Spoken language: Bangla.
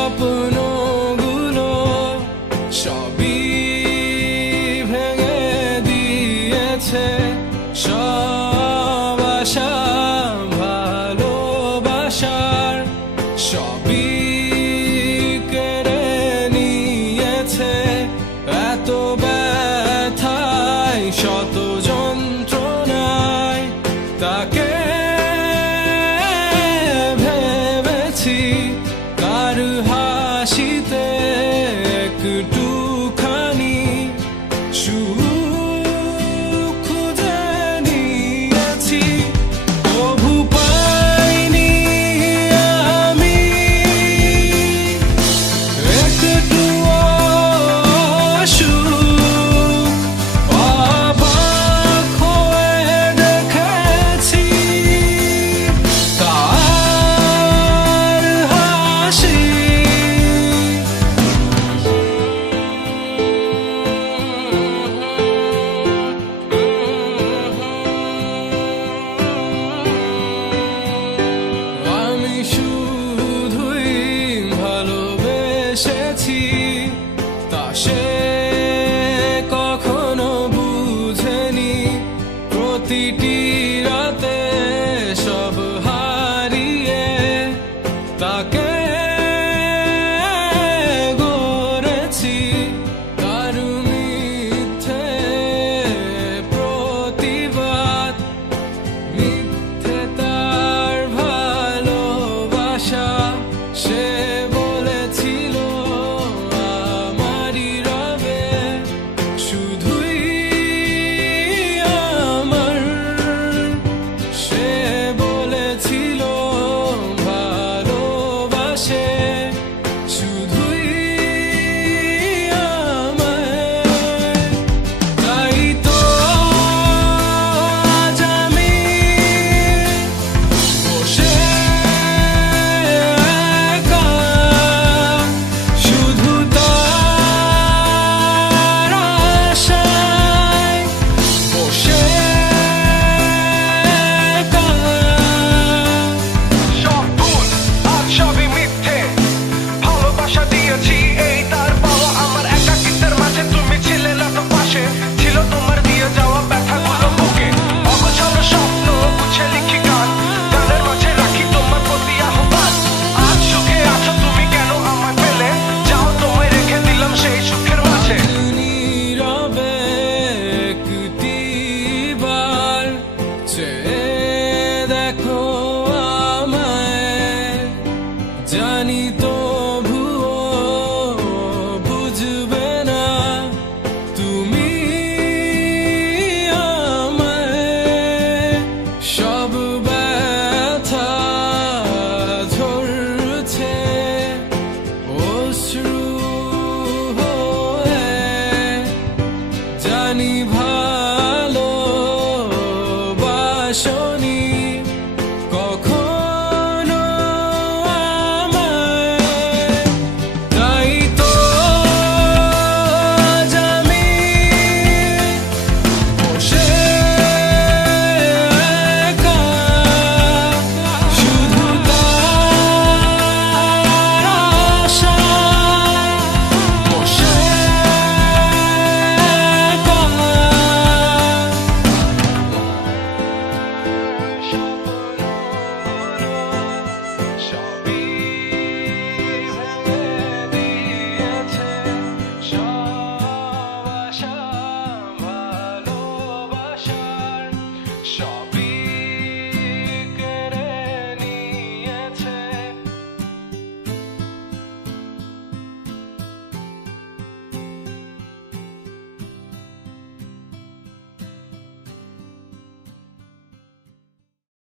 স্বপ্নগুলো সবই ভেঙে দিয়েছে, সব আশা ভালোবাসার সবই কেড়ে নিয়েছে। এত ব্যথায় শত যন্ত্রণায় তাকে ভেবেছি কার হাসিতে একটুখানি সুখ খুঁজে নিয়েছি। তবু পাইনি আমি একটুও সুখ, অবাক হয়ে দেখেছি তার হাসি। আমি শুধুই ভালোবেসেছি, তা সে কখনো বুঝেনি। প্রতিটি রাতে সব হারিয়ে তাকে গড়েছি তার মিথ্যে প্রতিবাদ, মিথ্যে তার ভালোবাসা। সে বলেছিল আমারই রবে শুধুই আমার, সে বলেছিল ভালোবাসে শুধুই আমায়। তাই তো আজ আমি বসে একা, শুধু তার আশায় বসে একা। সব ভুল আজ সবই মিথ্যে, ভালোবাসা দিয়েছি এই তার পাওয়া। আমার একাকিত্বের মাঝে তুমি ছিলে না তো পাশে, ছিল তোমার দিয়ে যাওয়া ব্যথাগুলো বুকে। অগোছালো স্বপ্ন গুছে লিখি গান, গানের মাঝে রাখি তোমার প্রতি আহ্বান। আজ সুখে আছো তুমি কেন আমায় পেলে, যাও তোমায় রেখে দিলাম সেই সুখের মাঝে। নীরবে একটিবার চেয়ে দেখো আমায়, জানি তবুও বুঝবে না তুমি আমায়। সব ব্যথা ঝরছে অশ্রু হয়ে, জানি ভালোবাসো